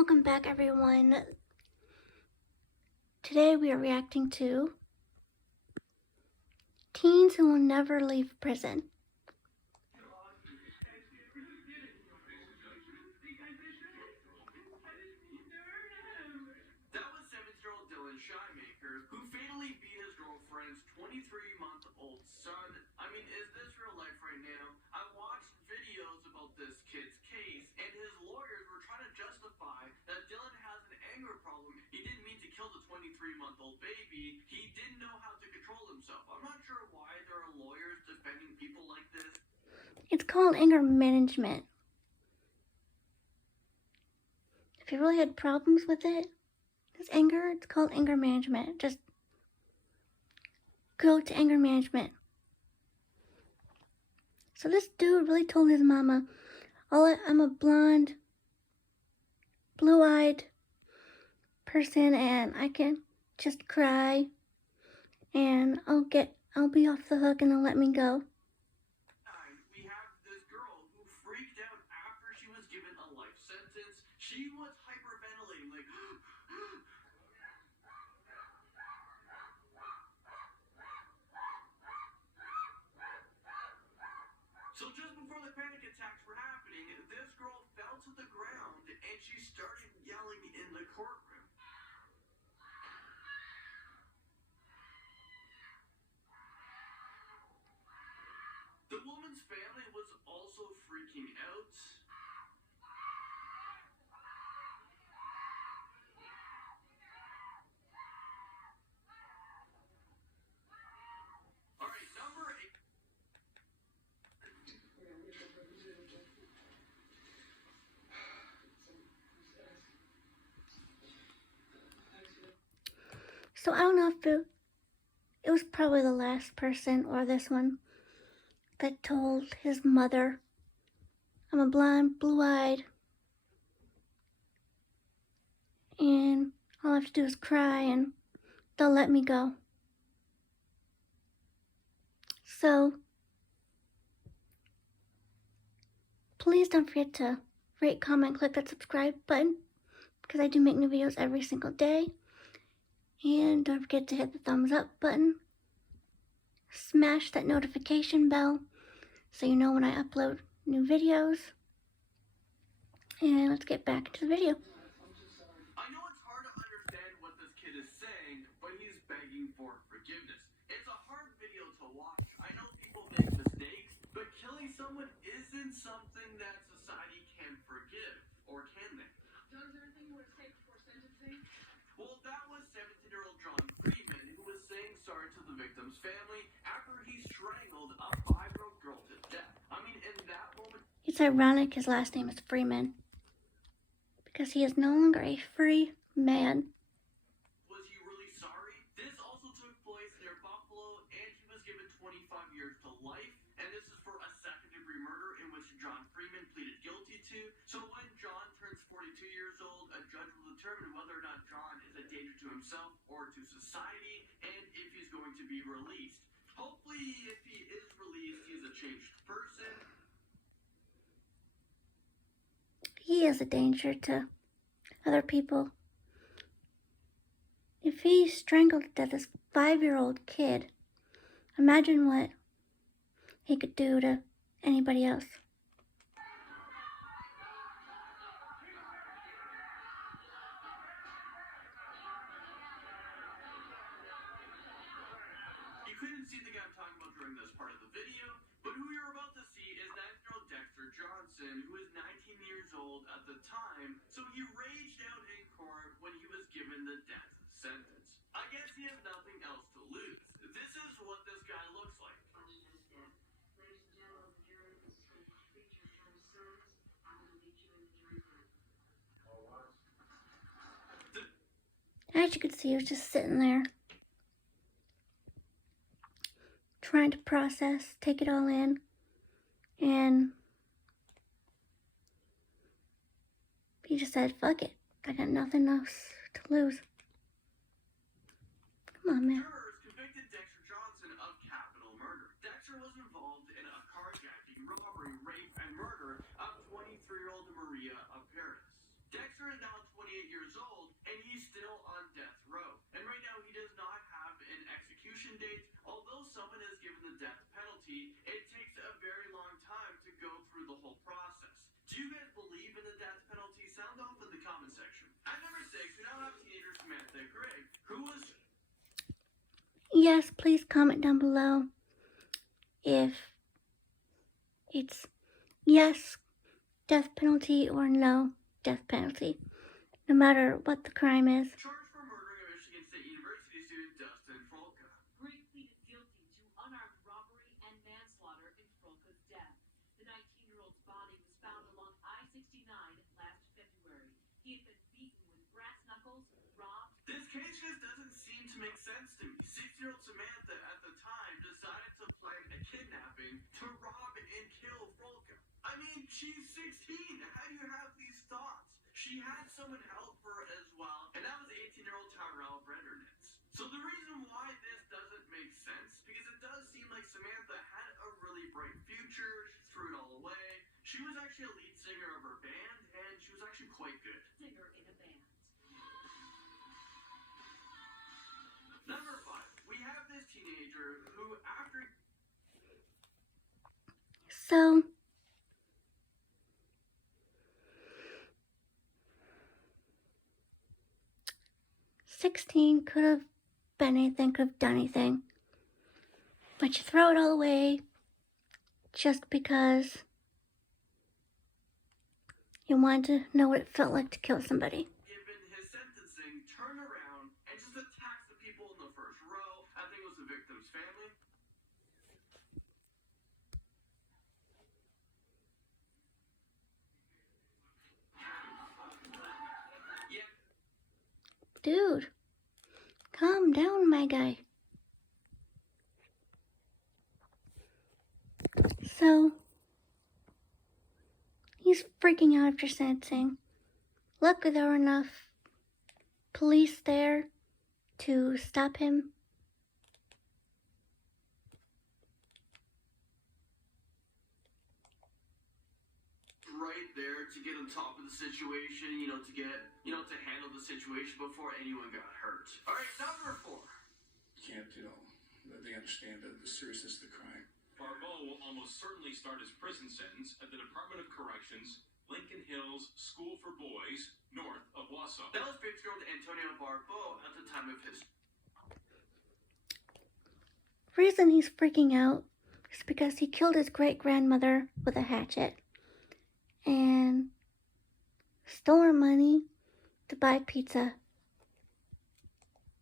Welcome back, everyone. Today we are reacting to Teens Who Will Never Leave Prison. That was 7-year-old Dylan Shymaker, who fatally beat his girlfriend's 23-month-old son. I mean, is this real life right now? I watched videos about this kid's case, and his lawyers were trying to justify that Dylan has an anger problem. He didn't mean to kill the 23-month-old baby. He didn't know how to control himself. I'm not sure why there are lawyers defending people like this. It's called anger management. If you really had problems with it, this anger, it's called anger management. Just go to anger management. So this dude really told his mama, I'm a blonde, blue-eyed person and I can just cry and I'll be off the hook and they'll let me go. We have this girl who freaked out after she was given a life sentence. She was hyperventilating, like So just before the panic attacks were happening, this girl fell to the ground and she started yelling in the courtroom. The woman's family was also freaking out. All right, number 8. So I don't know if it was probably the last person or this one that told his mother, I'm a blonde, blue-eyed, and all I have to do is cry and they'll let me go. So please don't forget to rate, comment, click that subscribe button because I do make new videos every single day. And don't forget to hit the thumbs up button. Smash that notification bell so you know when I upload new videos. And let's get back to the video. I know it's hard to understand what this kid is saying, but he's begging for forgiveness. It's a hard video to watch. I know people make mistakes, but killing someone isn't something that society can forgive, or can they? John, is there anything you want to say before sentencing? Well, that was 17-year-old John Freeman, who was saying sorry to the victim's family after he strangled a 5-year-old girl to death. I mean, in that moment... It's ironic his last name is Freeman, because he is no longer a free man. Was he really sorry? This also took place near Buffalo, and he was given 25 years to life. And this is for a second-degree murder in which John Freeman pleaded guilty to. So when John turns 42 years old, a judge will determine whether or not John is a danger to himself or to society, and if he's going to be released. Hopefully, if he is released, he's a changed person. He is a danger to other people. If he strangled to death this 5-year-old kid, imagine what he could do to anybody else. You couldn't see the guy I'm talking about during this part of the video, but who you're about to see is 9-year-old Dexter Johnson, who was 19 years old at the time, so he raged out in court when he was given the death sentence. I guess he has nothing else to lose. This is what this guy looks like. Ladies and gentlemen of the jury, this is going to speak your term of service. I'm going to meet you in the jury room. As you could see, he was just sitting there, trying to process, take it all in, and he just said, fuck it, I got nothing else to lose. Come on, man. Jurors convicted Dexter Johnson of capital murder. Dexter was involved in a carjacking, robbery, rape, and murder of 23-year-old Maria of Paris. Dexter is now yes, please comment down below if it's yes, death penalty, or no, death penalty, no matter what the crime is. Charged for murdering a Michigan State University student, Dustin Frolka. Gray pleaded guilty to unarmed robbery and manslaughter in Frolka's death. The 19-year-old's body was found along I-69 last February. He had been beaten with brass knuckles, robbed. This case just doesn't seem to make sense to me. 6-year-old Samantha at the time decided to plan a kidnapping to rob and kill Frolka. I mean, she's 16. How do you have these thoughts? She had someone help her as well, and that was 18-year-old Tyrell Brendernitz. So the reason why this doesn't make sense, because it does seem like Samantha had a really bright future. She threw it all away. She was actually a lead singer of her band, and she was actually quite good. Singer in a band. Number 5, we have this teenager who, after So, "16 could have been anything, could have done anything. But you throw it all away just because you wanted to know what it felt like to kill somebody." given his sentencing, turned around and just attacked the people in the first row. I think it was the victim's family. Yeah, Dude, calm down, my guy. So, he's freaking out after sentencing. Luckily, there were enough police there to stop him. right there to get on top of the situation, to handle the situation before anyone got hurt. All right, number 4. Can't, they understand the seriousness of the crime. Barbeau will almost certainly start his prison sentence at the Department of Corrections, Lincoln Hills School for Boys, north of Wausau. That was 50-year-old Antonio Barbo at the time of his. Reason he's freaking out is because he killed his great-grandmother with a hatchet and stole her money to buy pizza.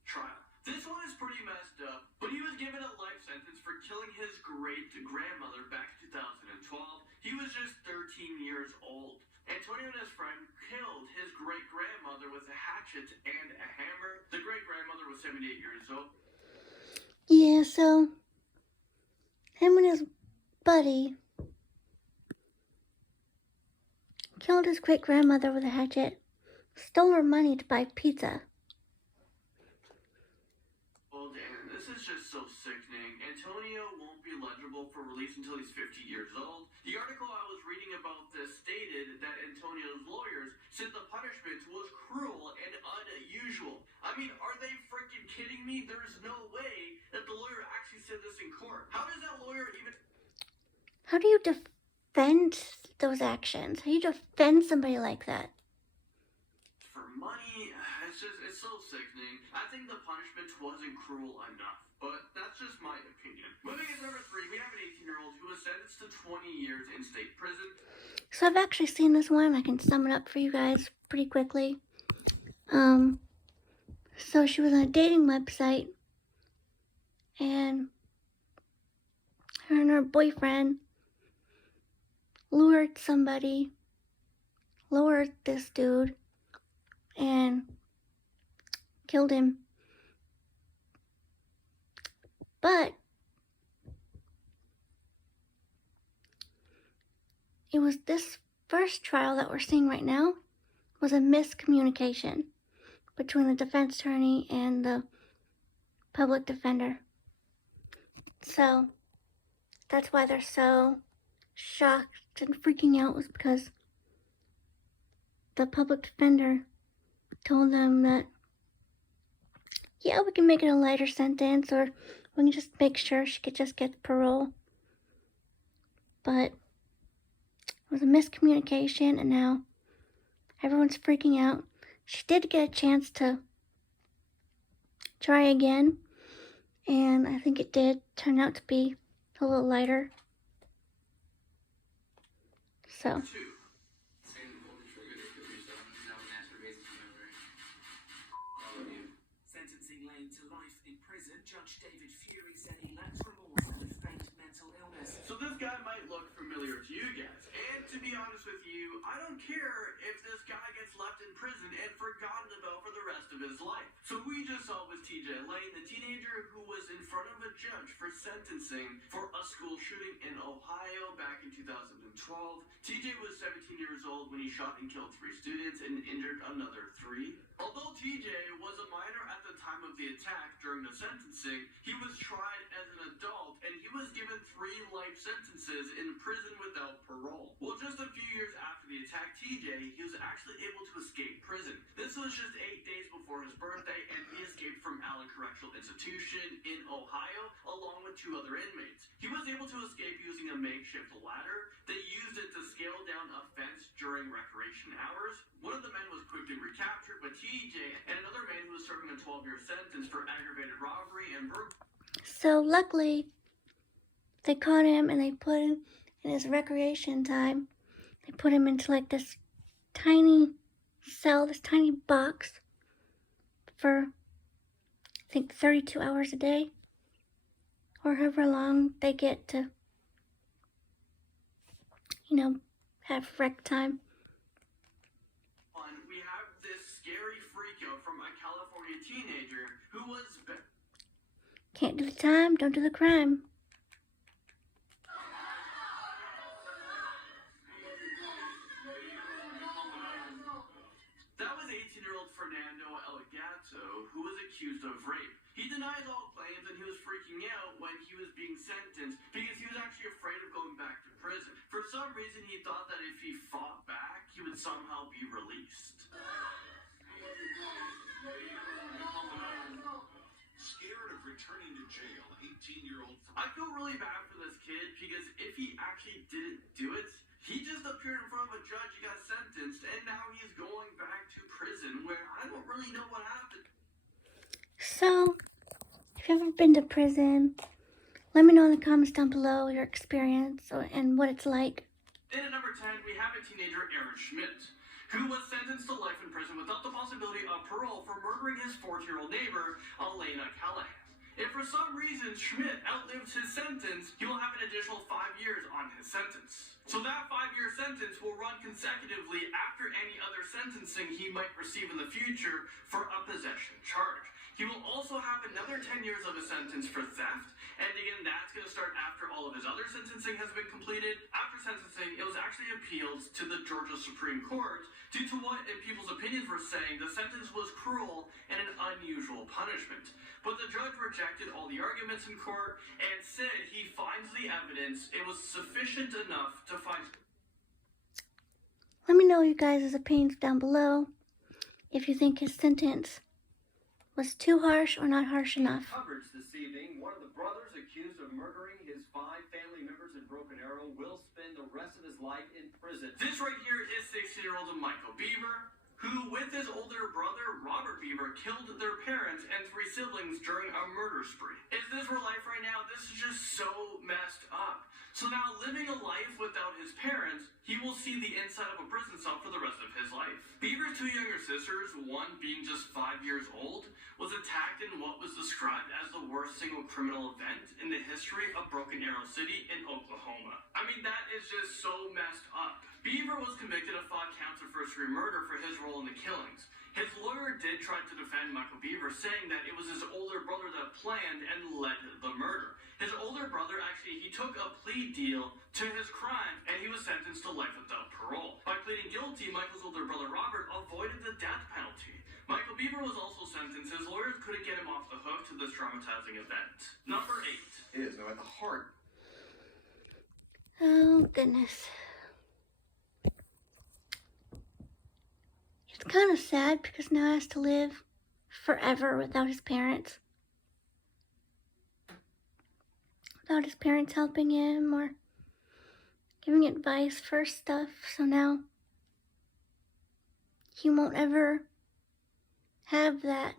Trial. This one is pretty messed up, but he was given a life sentence for killing his great-grandmother back in 2012. He was just 13 years old. Antonio and his friend killed his great-grandmother with a hatchet and a hammer. The great-grandmother was 78 years old. Yeah, so him and his buddy killed his great-grandmother with a hatchet, stole her money to buy pizza. And this is just so sickening. Antonio won't be eligible for release until he's 50 years old. The article I was reading about this stated that Antonio's lawyers said the punishment was cruel and unusual. I mean, are they freaking kidding me? There's no way that the lawyer actually said this in court. How does that lawyer even... How do you defend those actions? How do you defend somebody like that? For money, it's so sickening. I think the punishment wasn't cruel enough, but that's just my opinion. Moving to number 3, we have an 18-year-old who was sentenced to 20 years in state prison. So I've actually seen this one. I can sum it up for you guys pretty quickly. So she was on a dating website, and her and her boyfriend lured this dude, and killed him. But it was this first trial that we're seeing right now was a miscommunication between the defense attorney and the public defender. So that's why they're so shocked and freaking out, was because the public defender told them that, yeah, we can make it a lighter sentence, or we can just make sure she could just get parole. But it was a miscommunication, and now everyone's freaking out. She did get a chance to try again, And I think it did turn out to be a little lighter. So. Sentencing Elaine to life in prison, Judge David Fury said he lacks remorse and faked mental illness. So this guy might look familiar to you guys. And to be honest with you, I don't care if this guy gets left in prison and forgotten about for the rest of his life. So who we just saw was TJ Elaine, the teenager who was in front of a judge for sentencing for a school shooting in Ohio back in 2012. TJ was 17 years old when he shot and killed 3 students and injured another 3. Although TJ was a minor at the time of the attack during the sentencing, he was tried as an adult and he was given 3 life sentences in prison without parole. Well, just a few years after the attack, TJ, he was actually able to escape prison. This was just 8 days before his birthday, and he escaped from Allen Correctional Institution in Ohio along with 2 other inmates. He was able to escape using a makeshift ladder. They used it to scale down a fence during recreation hours. One of the men was quickly recaptured, but TJ and another man who was serving a 12-year sentence for aggravated robbery and burglary. So luckily, they caught him and they put him in his recreation time. They put him into like this tiny cell, this tiny box for, I think, 32 hours a day, or however long they get to, have rec time. We have this scary freakout from a California teenager who was... Can't do the time, don't do the crime. That was 18-year-old Fernando Eligazo, who was accused of rape. He denies all claims and he was freaking out when he was being sentenced because he was actually afraid of going back to prison. For some reason, he thought that if he fought back, he would somehow be released. Scared of returning to jail, 18-year-old... I feel really bad for this kid because if he actually didn't do it, he just appeared in front of a judge, he got sentenced, and now he's going back to prison where I don't really know what happened. So, if you've ever been to prison, let me know in the comments down below your experience and what it's like. And at number 10, we have a teenager, Schmidt, who was sentenced to life in prison without the possibility of parole for murdering his 14-year-old neighbor, Elaine. If for some reason Schmidt outlives his sentence, he will have an additional 5 years on his sentence. So that 5-year sentence will run consecutively after any other sentencing he might receive in the future for a possession charge. He will also have another 10 years of a sentence for theft, and again, that's going to start after all of his other sentencing has been completed. After sentencing, it was actually appealed to the Georgia Supreme Court due to what, in people's opinions, were saying the sentence was cruel and an unusual punishment. But the judge rejected all the arguments in court and said he finds the evidence it was sufficient enough to find... Let me know you guys' opinions down below if you think his sentence was too harsh or not harsh enough. Coverage this evening, one of the brothers accused of murdering his 5 family members in Broken Arrow will spend the rest of his life in prison. This right here is 16-year-old Michael Bieber, who with his older brother Robert Bieber killed their parents and 3 siblings during a murder spree. If this were life right now, this is just so messed up. So now, living a life without his parents, he will see the inside of a prison cell for the rest of his life. Bieber's 2 younger sisters, one being just 5 years old, was attacked in what was described as the worst single criminal event in the history of Broken Arrow City in Oklahoma. I mean, that is just so messed up. Bieber was convicted of 5 counts of first-degree murder for his role in the killings. His lawyer did try to defend Michael Bieber, saying that it was his older brother that planned and led the murder. His older brother, actually, he took a plea deal to his crime, and he was sentenced to life without parole. By pleading guilty, Michael's older brother Robert avoided the death penalty. Michael Bieber was also sentenced. His lawyers couldn't get him off the hook to this traumatizing event. Number 8. It is now at the heart. Oh, goodness. It's kind of sad because now he has to live forever without his parents. Without his parents helping him or giving advice for stuff. So now he won't ever have that.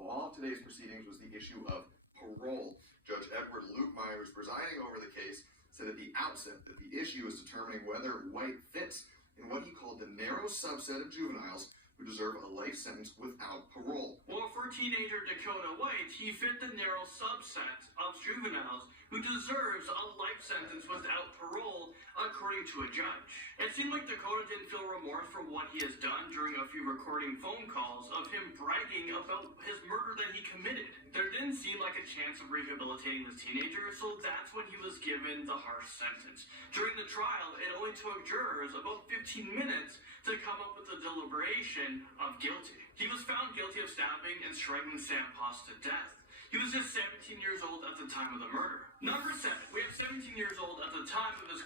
The law of today's proceedings was the issue of parole. Judge Edward Luke Myers, presiding over the case, said at the outset that the issue is determining whether White fits in what he called the narrow subset of juveniles who deserve a life sentence without parole. Well, for teenager Dakota White, he fit the narrow subset of juveniles who deserves a life sentence without parole, according to a judge. It seemed like Dakota didn't feel remorse for what he has done during a few recording phone calls of him bragging about his murder that he committed. There didn't seem like a chance of rehabilitating this teenager, so that's when he was given the harsh sentence. During the trial, it only took jurors about 15 minutes to come up with a deliberation of guilty. He was found guilty of stabbing and strangling Sam Poss to death. He was just 17 years old at the time of the murder. Number 7, we have 17 years old at the time of his...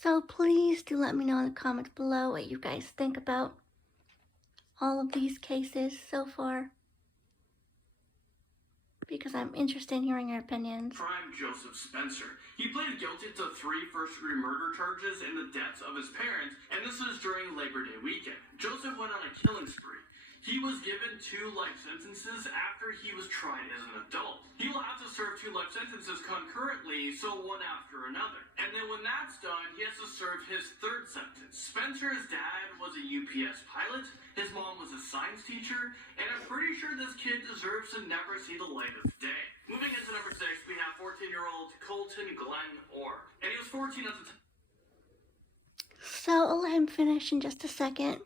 So please do let me know in the comments below what you guys think about all of these cases so far, because I'm interested in hearing your opinions. Crime Joseph Spencer. He pleaded guilty to 3 first-degree murder charges in the deaths of his parents, and this was during Labor Day weekend. Joseph went on a killing spree. He was given 2 life sentences after he was tried as an adult. He will have to serve 2 life sentences concurrently, so one after another. And then when that's done, he has to serve his 3rd sentence. Spencer's dad was a UPS pilot, his mom was a science teacher, and I'm pretty sure this kid deserves to never see the light of day. Moving into number 6, we have 14-year-old Colton Glenn Orr. And he was 14 at the time. So I'll let him finish in just a second.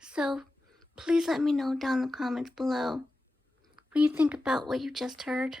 So please let me know down in the comments below what you think about what you just heard.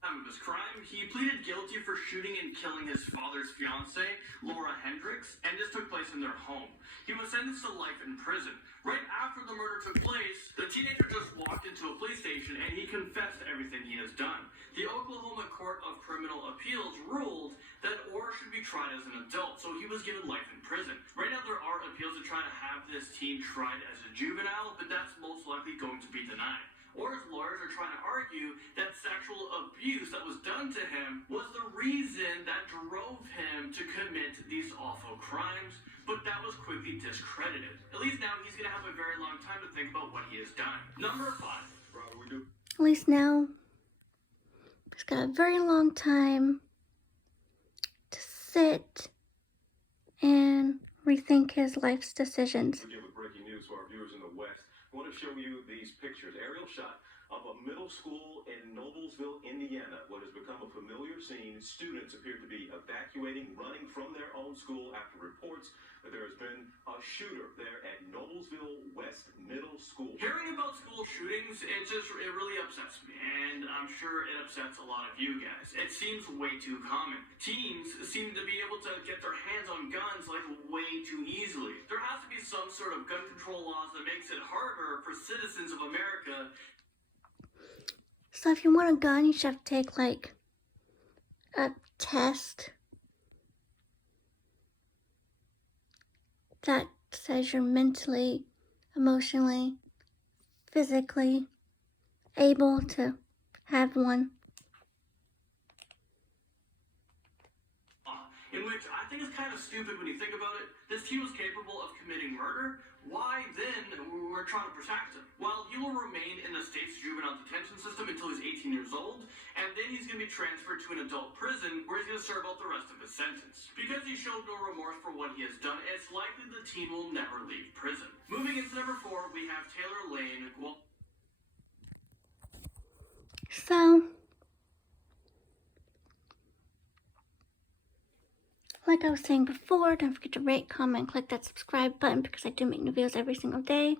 Time of his crime, he pleaded guilty for shooting and killing his father's fiancée, Laura Hendricks, and this took place in their home. He was sentenced to life in prison. Right after the murder took place, the teenager just walked into a police station and he confessed to everything he has done. The Oklahoma Court of Criminal Appeals ruled that Orr should be tried as an adult, so he was given life in prison. Right now there are appeals to try to have this teen tried as a juvenile, but that's most likely going to be denied. Orr's lawyers are trying to argue that sexual abuse that was done to him was the reason that drove him to commit these awful crimes, but that was quickly discredited. At least now he's going to have a very long time to think about what he has done. Number 5. At least now he's got a very long time to sit and rethink his life's decisions. We give a breaking news to our viewers in the West. I want to show you these pictures. Aerial shot of a middle school in Noblesville, Indiana. What has become a familiar scene. Students appear to be evacuating, running from their own school after reports that there has been a shooter there at Noblesville West Middle School. Hearing about school shootings, it really upsets me, and I'm sure it upsets a lot of you guys. It seems way too common. Teens seem to be able to get their hands on guns like way too easily. There has to be some sort of gun control laws that makes it harder for citizens of America. So if you want a gun, you should have to take like a test that says you're mentally, emotionally, physically able to have one. In which I think is kind of stupid when you think about it. This teen was capable of committing murder. Why then we're trying to protect him? Well, he will remain in the state's juvenile detention system until he's 18 years old, and then he's going to be transferred to an adult prison where he's going to serve out the rest of his sentence. Because he showed no remorse for what he has done, it's likely the teen will never leave prison. Moving into number 4, we have Taylor Lane. So, like I was saying before, don't forget to rate, comment, click that subscribe button because I do make new videos every single day.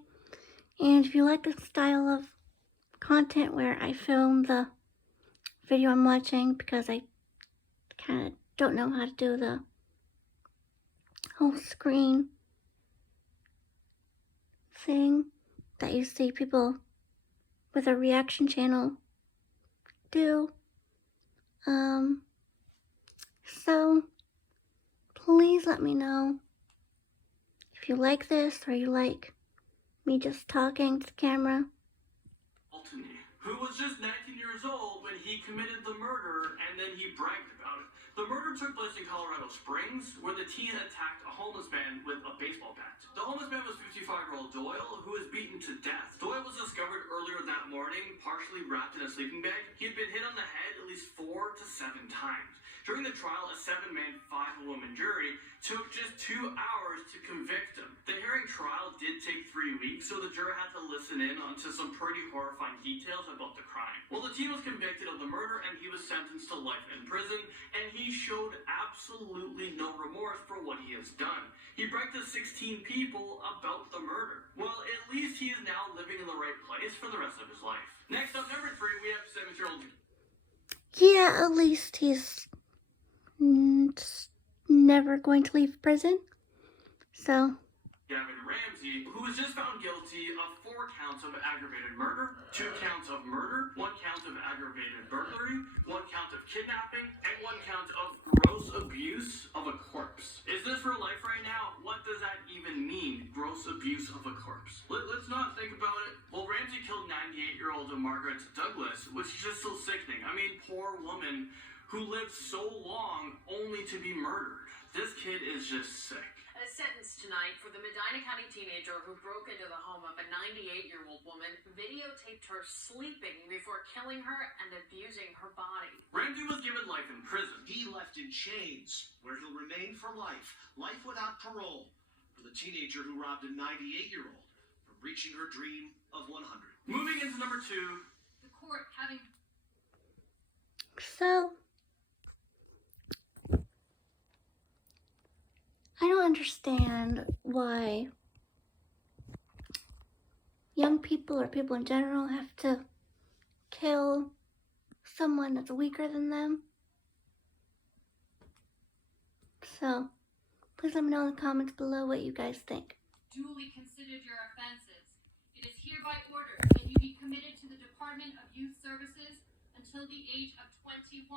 And if you like this style of content where I film the video I'm watching because I kind of don't know how to do the whole screen thing that you see people with a reaction channel do. So please let me know if you like this or you like me just talking to the camera. Colton, who was just 19 years old when he committed the murder, and then he bragged about it. The murder took place in Colorado Springs, where the teen attacked a homeless man with a baseball bat. The homeless man was 55-year-old Doyle, who was beaten to death. Doyle was discovered earlier that morning, partially wrapped in a sleeping bag. He had been hit on the head at least 4 to 7 times. During the trial, a 7-man, 5-woman jury took just 2 hours to convict him. The hearing trial did take 3 weeks, so the juror had to listen in onto some pretty horrifying details about the crime. Well, the teen was convicted of the murder, and he was sentenced to life in prison, and he showed absolutely no remorse for what he has done. He bragged to 16 people about the murder. Well, at least he is now living in the right place for the rest of his life. Next up, number 3, we have 7-year-old. Yeah, at least he's never going to leave prison. So Gavin Ramsey, who was just found guilty of 4 counts of aggravated murder, 2 counts of murder, 1 count of aggravated burglary, 1 count of kidnapping, and 1 count of gross abuse of a corpse. Is this for life right now? What does that even mean, gross abuse of a corpse? Let's not think about it. Well, Ramsey killed 98-year-old Margaret Douglas, which is just so sickening. I mean, poor woman who lived so long only to be murdered. This kid is just sick. A sentence tonight for the Medina County teenager who broke into the home of a 98-year-old woman, videotaped her sleeping before killing her and abusing her body. Ramsey was given life in prison. He left in chains, where he'll remain for life without parole, for the teenager who robbed a 98-year-old from reaching her dream of 100. Moving into number 2. The court having... So I don't understand why young people or people in general have to kill someone that's weaker than them. So please let me know in the comments below what you guys think. Duly considered your offenses. It is hereby ordered that you be committed to the Department of Youth Services until the age of 21,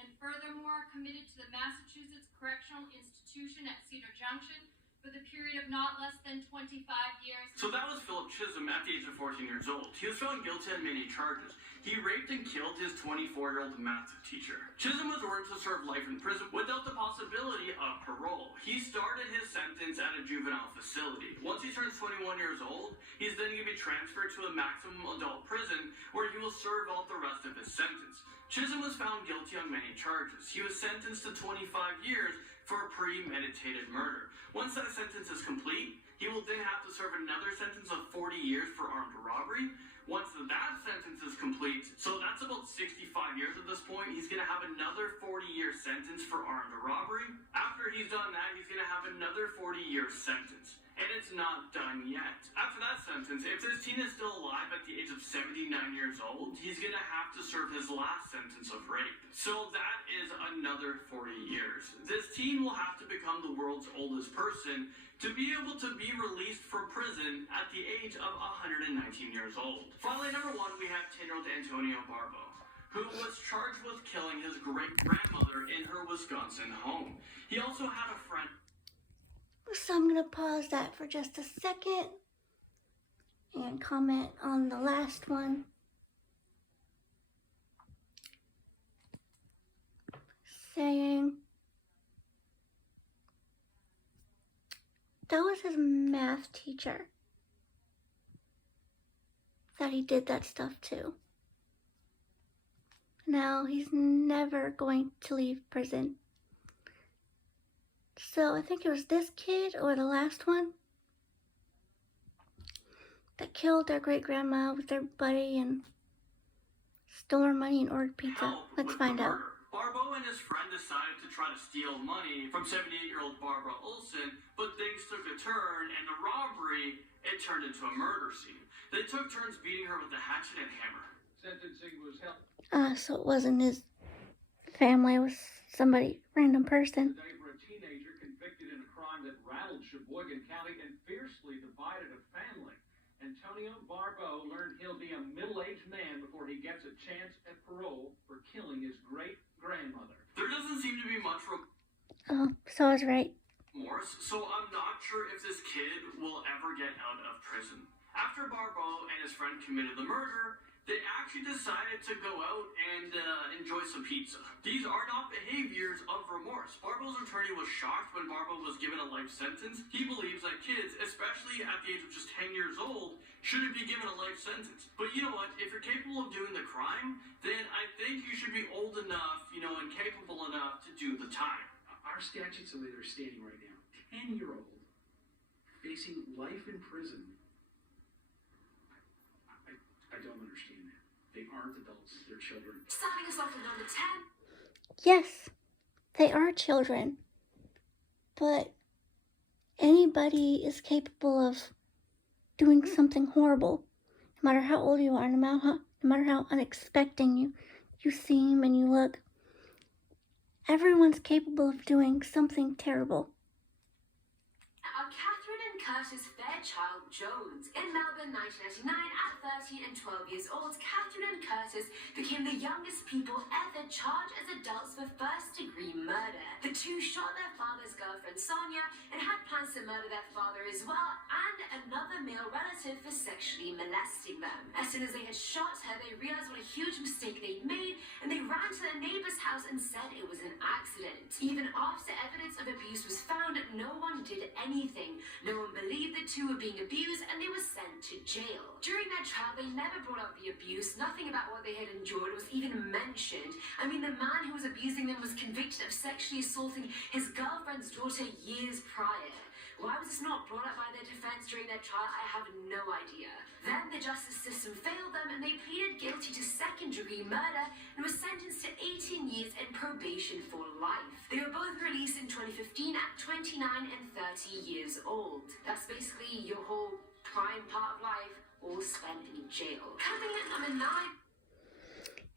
and furthermore committed to the Massachusetts Correctional Institution at Cedar Junction for the period of not less than 25 years. So that was Philip Chisholm at the age of 14 years old. He was found guilty on many charges. He raped and killed his 24-year-old math teacher. Chisholm was ordered to serve life in prison without the possibility of parole. He started his sentence at a juvenile facility. Once he turns 21 years old, he's then going to be transferred to a maximum adult prison where he will serve out the rest of his sentence. Chisholm was found guilty on many charges. He was sentenced to 25 years for premeditated murder. Once that sentence is complete, he will then have to serve another sentence of 40 years for armed robbery. Once that sentence is complete, so that's about 65 years at this point, he's going to have another 40-year sentence for armed robbery. After he's done that, he's going to have another 40-year sentence. And it's not done yet. After that sentence, if this teen is still alive at the age of 79 years old, he's going to have to serve his last sentence of rape. So that is another 40 years. This teen will have to become the world's oldest person to be able to be released from prison at the age of 119 years old. Finally, number 1, we have 10-year-old Antonio Barbo, who was charged with killing his great-grandmother in her Wisconsin home. He also had a friend. So I'm going to pause that for just a second and comment on the last one. Saying that was his math teacher that he did that stuff to. Now he's never going to leave prison. So I think it was this kid or the last one that killed their great-grandma with their buddy and stole her money and ordered pizza. Let's find out. Barbo and his friend decided to try to steal money from 78-year-old Barbara Olson, but things took a turn, and the robbery, it turned into a murder scene. They took turns beating her with a hatchet and hammer. Sentencing was held. So it wasn't his family, it was somebody, random person. Today for a teenager convicted in a crime that rattled Sheboygan County and fiercely divided a family. Antonio California, Barbo learned he'll be a middle-aged man before he gets a chance at parole for killing his great-grandmother. There doesn't seem to be much Oh, so I was right. remorse, so I'm not sure if this kid will ever get out of prison. After Barbeau and his friend committed the murder, they actually decided to go out and enjoy some pizza. These are not behaviors of remorse. Barbeau's attorney was shocked when Barbeau was given a life sentence. He believes that kids, especially at the age of just 10 years old, shouldn't be given a life sentence. But you know what? If you're capable of doing the crime, then I think you should be old enough, and capable enough to do the time. Our statutes, the way they're standing right now, 10-year-old facing life in prison. I don't understand that. They aren't adults, they're children. Starting us off with number 10. Yes, they are children. But anybody is capable of doing something horrible. No matter how old you are, no matter how unexpected you seem and you look. Everyone's capable of doing something terrible. Catherine and Curtis Fairchild Jones. In Melbourne, 1999, at 30 and 12 years old, Catherine and Curtis became the youngest people ever charged as adults for first-degree murder. The two shot their father's girlfriend, Sonia, and had plans to murder their father as well, and another male relative for sexually molesting them. As soon as they had shot her, they realized what a huge mistake they'd made, and they ran to their neighbor's house and said it was an accident. Even after evidence of abuse was found, no one did anything. No one believed the two were being abused, and they were sent to jail. During their trial, they never brought up the abuse. Nothing about what they had endured was even mentioned. I mean, the man who was abusing them was convicted of sexually assaulting his girlfriend's daughter years prior. Why was this not brought up by their defense during their trial? I have no idea. Then the justice system failed them, and they pleaded guilty to second-degree murder and were sentenced to 18 years in probation for life. They were both released in 2015 at 29 and 30 years old. That's basically your whole prime part of life, all spent in jail. Coming in number 9.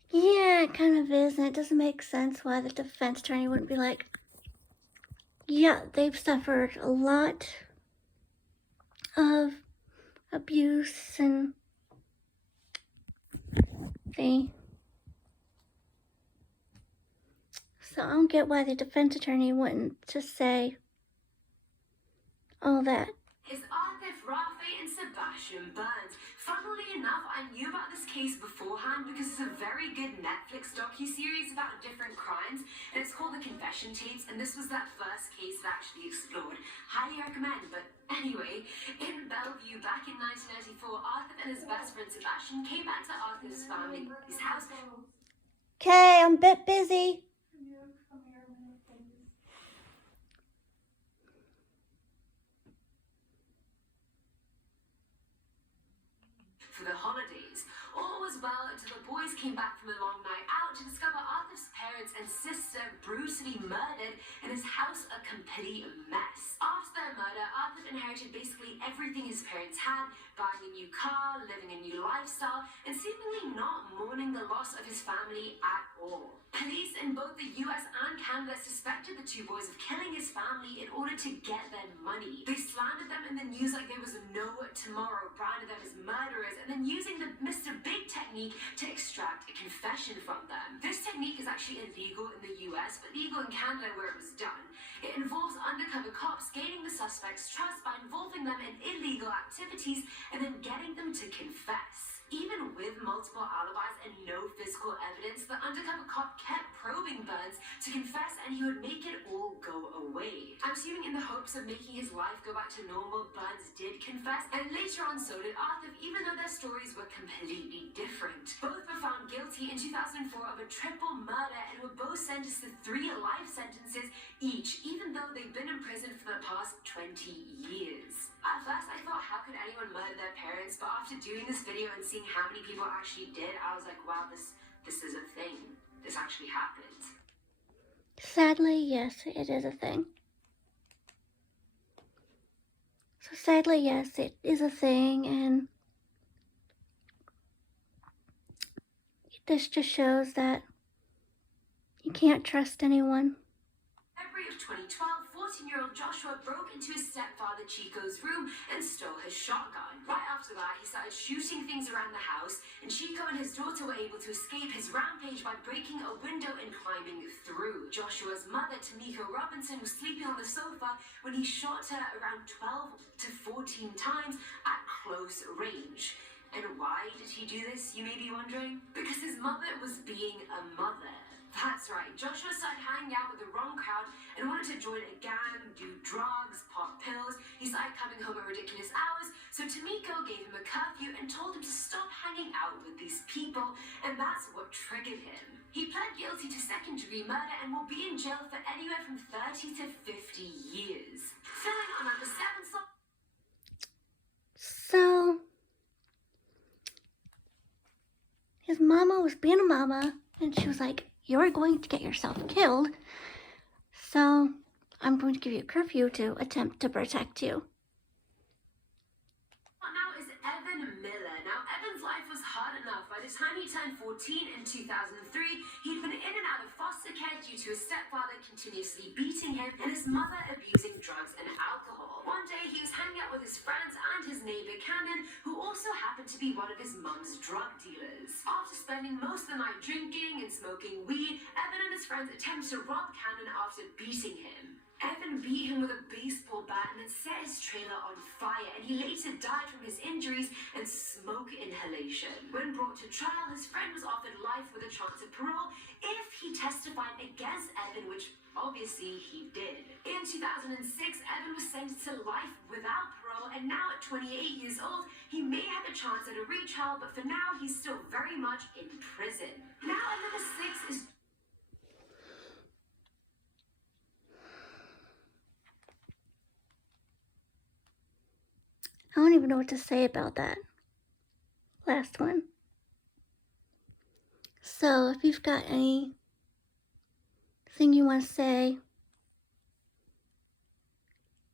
Yeah, it kind of is, and it doesn't make sense why the defense attorney wouldn't be like, yeah, they've suffered a lot of abuse and so I don't get why the defense attorney wouldn't just say all that. Is Arthur Rafe and Sebastian Burns. Funnily enough, I knew about this case beforehand because it's a very good Netflix docuseries about different crimes, and it's called The Confession Tapes, and this was that first case that actually explored. Highly recommend, but anyway, in Bellevue back in 1994, Arthur and his best friend Sebastian came back to Arthur's family's house. Okay, I'm a bit busy. For the holidays. All was well until the boys came back from a long night out to discover Arthur's parents and sister brutally murdered and his house a complete mess. After their murder, Arthur inherited basically everything his parents had, buying a new car, living a new lifestyle, and seemingly not mourning the loss of his family at all. Police in both the US and Canada suspected the two boys of killing his family in order to get their money. They slandered them in the news like there was no tomorrow, branded them as murderers, and then using the Mr. Big technique to extract a confession from them. This technique is actually illegal in the US, but legal in Canada where it was done. It involves undercover cops gaining the suspects' trust by involving them in illegal activities and then getting them to confess. Even with multiple alibis and no physical evidence, the undercover cop kept probing Burns to confess and he would make it all go away. I'm assuming in the hopes of making his life go back to normal, Burns did confess, and later on so did Arthur, even though their stories were completely different. Both were found guilty in 2004 of a triple murder and were both sentenced to 3 life sentences each, even though they've been in prison for the past 20 years. At first, I thought, how could anyone murder their parents? But after doing this video and seeing how many people actually did, I was like, wow, this is a thing. This actually happened. Sadly, yes, it is a thing. So sadly, yes, it is a thing, and this just shows that you can't trust anyone. February of 2012, 14-year-old Joshua broke into his stepfather Chico's room and stole his shotgun. Right after after that, he started shooting things around the house, and Chico and his daughter were able to escape his rampage by breaking a window and climbing through. Joshua's mother, Tamika Robinson, was sleeping on the sofa when he shot her around 12 to 14 times at close range. And why did he do this, you may be wondering? Because his mother was being a mother. That's right, Joshua started hanging out with the wrong crowd and wanted to join a gang, do drugs, pop pills. He started coming home at ridiculous hours, so Tamiko gave him a curfew and told him to stop hanging out with these people, and that's what triggered him. He pled guilty to second-degree murder and will be in jail for anywhere from 30 to 50 years. Filling on number 7 slot. So, his mama was being a mama, and she was like, "You're going to get yourself killed, so I'm going to give you a curfew to attempt to protect you." Now is Evan Miller. Now, Evan's life was hard enough. By the time he turned 14 in 2003, he'd been in and out of foster care due to his stepfather continuously beating him and his mother abusing drugs and alcohol. One day, he was hanging out with his friends and his neighbor, Cannon, who also happened to be one of his mum's drug dealers. After spending most of the night drinking and smoking weed, Evan and his friends attempted to rob Cannon after beating him. Evan beat him with a baseball bat and then set his trailer on fire, and he later died from his injuries and smoke inhalation. When brought to trial, his friend was offered life with a chance of parole if he testified against Evan, which obviously he did. In 2006, Evan was sentenced to life without parole, and now at 28 years old, he may have a chance at a retrial, but for now, he's still very much in prison. Now at number 6 is... I don't even know what to say about that last one. So, if you've got anything you want to say,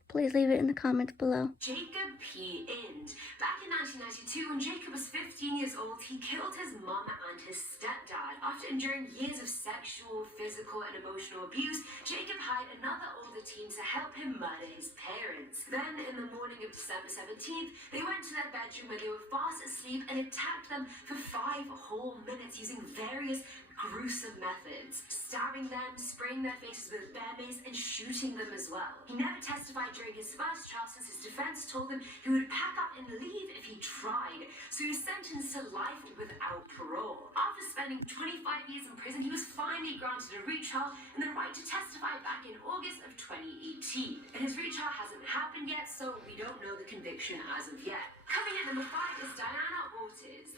please leave it in the comments below. Jacob P. Ind. Back in 1992, when Jacob was 15 years old, he killed his mom and his stepdad. After enduring years of sexual, physical, and emotional abuse, Jacob hired another older teen to help him murder his parents. Then, in the morning of December 17th, they went to their bedroom where they were fast asleep and attacked them for 5 whole minutes using various gruesome methods, stabbing them, spraying their faces with bear mace, and shooting them as well. He never testified during his first trial since his defense told him he would pack up and leave if he tried, so he was sentenced to life without parole. After spending 25 years in prison, he was finally granted a retrial and the right to testify back in August of 2018. And his retrial hasn't happened yet, so we don't know the conviction as of yet. Coming at number 5 is Diana Ortiz.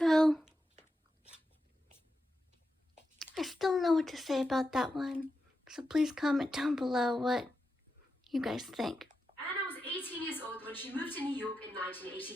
So, I still don't know what to say about that one. So please comment down below what you guys think. Anna was 18 years old when she moved to New York in 1983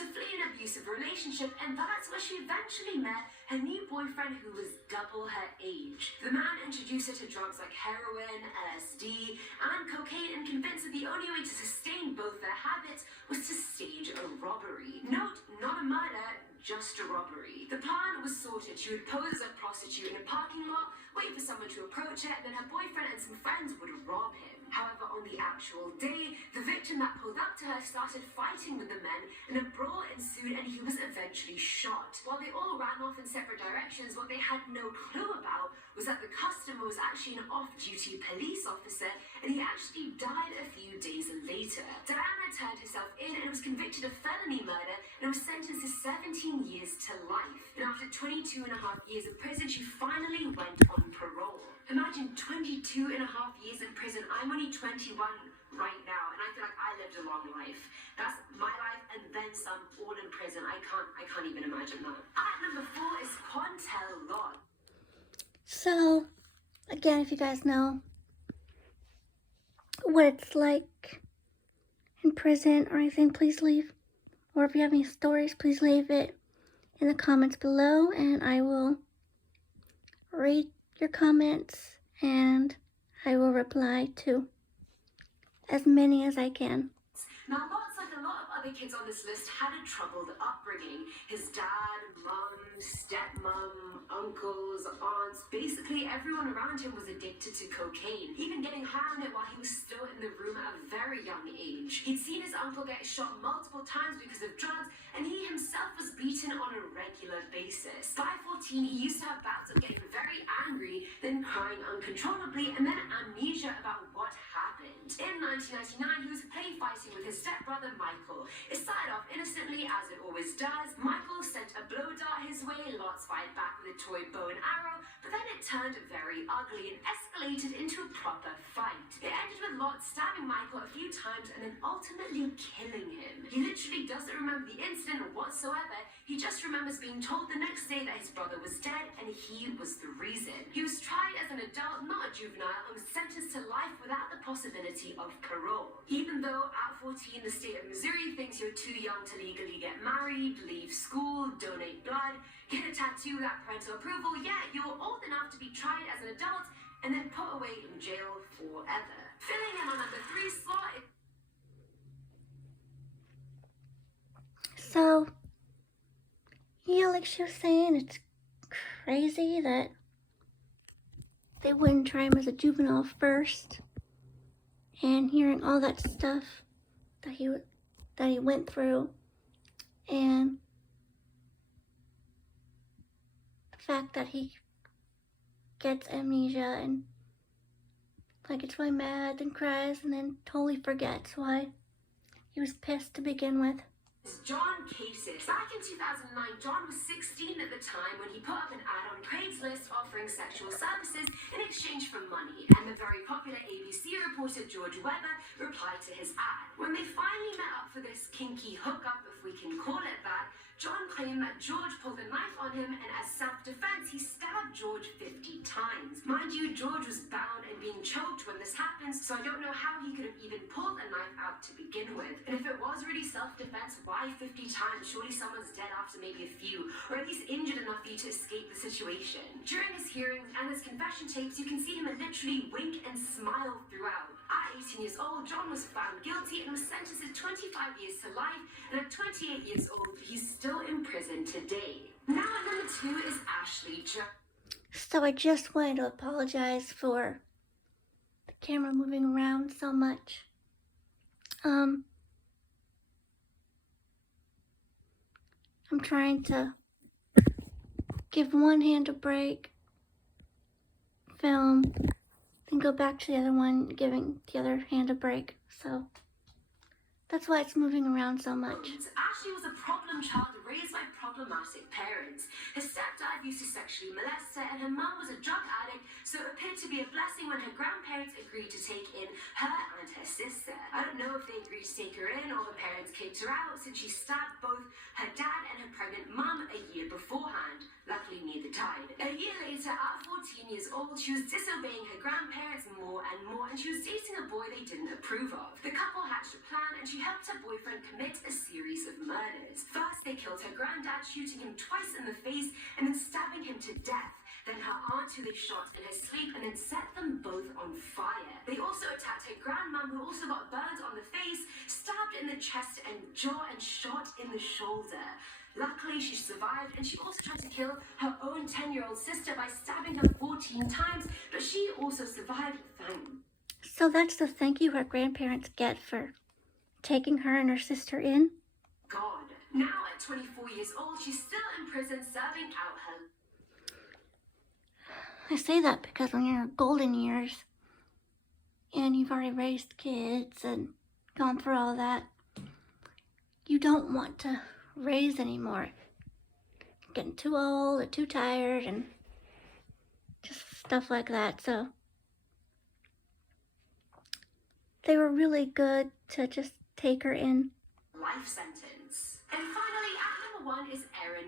to flee an abusive relationship, and that's where she eventually met her new boyfriend who was double her age. The man introduced her to drugs like heroin, LSD, and cocaine, and convinced that the only way to sustain both their habits was to stage a robbery. Note, not a murder, just a robbery. The plan was sorted. She would pose as a prostitute in a parking lot, wait for someone to approach her, and then her boyfriend and some friends would rob him. However, on the actual day, the victim that pulled up to her started fighting with the men, and a brawl ensued, and he was eventually shot. While they all ran off in separate directions, what they had no clue about was that the customer was actually an off-duty police officer, and he actually died a few days later. Diana turned herself in and was convicted of felony murder and was sentenced to 17 years to life. And after 22 and a half years of prison, she finally went on parole. Imagine 22 and a half years in prison. I'm only 21 right now, and I feel like I lived a long life. That's my life and then some, all in prison. I can't even imagine that. At number 4 is Quantel Lodge. So, again, if you guys know what it's like in prison or anything, please leave. Or if you have any stories, please leave it in the comments below, and I will read your comments and I will reply to as many as I can. Now, Lot's like a lot of other other kids on this list had a troubled upbringing. His dad, mum, stepmom, uncles, aunts, basically everyone around him was addicted to cocaine, even getting high on it while he was still in the room at a very young age. He'd seen his uncle get shot multiple times because of drugs, and he himself was beaten on a regular basis. By 14, he used to have bouts of getting very angry, then crying uncontrollably, and then amnesia about what happened. In 1999, he was play fighting with his stepbrother Michael. It started off innocently, as it always does. Michael sent a blow dart his way, Lots fired back with a toy bow and arrow, but then it turned very ugly and escalated into a proper fight. It ended with Lots stabbing Michael a few times and then ultimately killing him. He literally doesn't remember the incident whatsoever. He just remembers being told the next day that his brother was dead and he was the reason. He was tried as an adult, not a juvenile, and was sentenced to life without the possibility of parole. Even though at 14 the state of Missouri thinks you're too young to legally get married, leave school, donate blood, get a tattoo without parental approval, yeah, you're old enough to be tried as an adult and then put away in jail forever. Filling in on number 3 slot. So, yeah, like she was saying, it's crazy that they wouldn't try him as a juvenile first. And hearing all that stuff that he went through, and the fact that he gets amnesia and like gets really mad and cries and then totally forgets why he was pissed to begin with. John Cases. Back in 2009, John was 16 at the time when he put up an ad on Craigslist offering sexual services in exchange for money, and the very popular ABC reporter George Webber replied to his ad. When they finally met up for this kinky hookup, if we can call it that, John claimed that George pulled a knife on him, and as self-defense, he stabbed George 50 times. Mind you, George was bound and being choked when this happened, so I don't know how he could have even pulled a knife out to begin with. And if it was really self-defense, why 50 times? Surely someone's dead after maybe a few, or at least injured enough for you to escape the situation. During his hearings and his confession tapes, you can see him literally wink and smile throughout. At 18 years old, John was found guilty and was sentenced to 25 years to life, and at 28 years old, he's still in prison today. Now at number 2 is Ashley Jones. So I just wanted to apologize for the camera moving around so much. I'm trying to give one hand a break, film, then go back to the other one, giving the other hand a break. So that's why it's moving around so much. Ashley was a problem child raised by problematic parents. Her stepdad used to sexually molest her, and her mum was a drug addict, so it appeared to be a blessing when her grandparents agreed to take in her and her sister. I don't know if they agreed to take her in or her parents kicked her out, since she stabbed both her dad and her pregnant mum a year beforehand. Luckily, neither died. A year later, at 14 years old, she was disobeying her grandparents more and more, and she was dating a boy they didn't approve of. The couple hatched a plan, and she helped her boyfriend commit a series of murders. First, they killed her granddad, shooting him twice in the face and then stabbing him to death. Then her aunt, who they shot in her sleep, and then set them both on fire. They also attacked her grandmom, who also got burned on the face, stabbed in the chest and jaw, and shot in the shoulder. Luckily, she survived, and she also tried to kill her own 10-year-old sister by stabbing her 14 times, but she also survived, So that's the thank you her grandparents get for taking her and her sister in? God. Now at 24 years old, she's still in prison serving out her... I say that because when you're in your golden years, and you've already raised kids and gone through all that, you don't want to raise anymore. You're getting too old or too tired and just stuff like that. So they were really good to just take her in. Life sentence. And finally, at number 1 is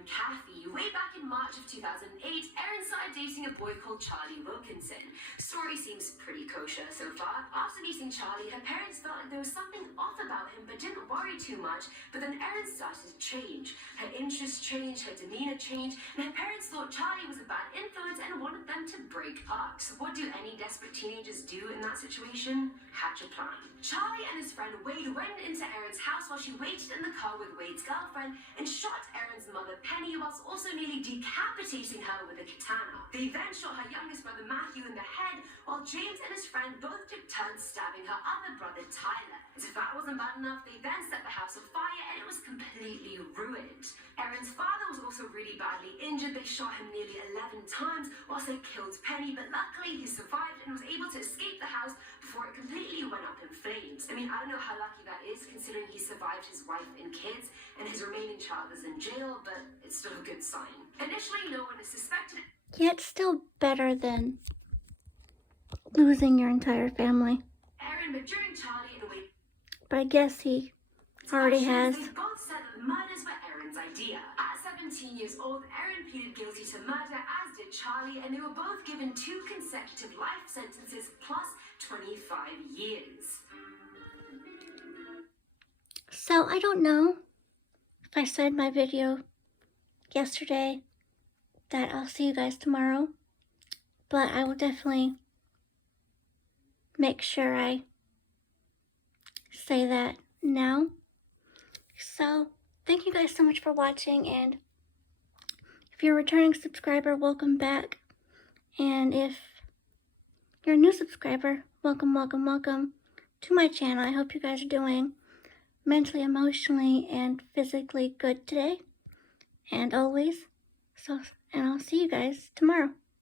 Cathy. Way back in March of 2008, Erin started dating a boy called Charlie Wilkinson. Story seems pretty kosher so far. After meeting Charlie, her parents felt like there was something off about him, but I didn't worry too much, but then Erin started to change. Her interests changed, her demeanor changed, and her parents thought Charlie was a bad influence and wanted them to break up. So what do any desperate teenagers do in that situation? Hatch a plan. Charlie and his friend Wade went into Erin's house while she waited in the car with Wade's girlfriend and shot Erin's mother Penny whilst also nearly decapitating her with a katana. They then shot her youngest brother Matthew in the head while James and his friend both took turns stabbing her other brother Tyler. As if that wasn't bad enough, they then set the house on fire and it was completely ruined. Erin's father was also really badly injured. They shot him nearly 11 times whilst they killed Penny, but luckily he survived and was able to escape the house before it completely went up in flames. I mean, I don't know how lucky that is considering he survived his wife and kids and his remaining child is in jail, but it's still a good sign. Initially, no one is suspected. Yeah, it's still better than losing your entire family. Erin, but during Charlie and Wade, but I guess he already has. They both said that the murders were Erin's idea. At 17 years old, Erin pleaded guilty to murder, as did Charlie, and they were both given 2 consecutive life sentences plus 25 years. So I don't know if I said in my video yesterday that I'll see you guys tomorrow, but I will definitely make sure I say that now. So thank you guys so much for watching, and if you're a returning subscriber, welcome back, and if you're a new subscriber, welcome, welcome, welcome to my channel. I hope you guys are doing mentally, emotionally, and physically good today, and always. And I'll see you guys tomorrow.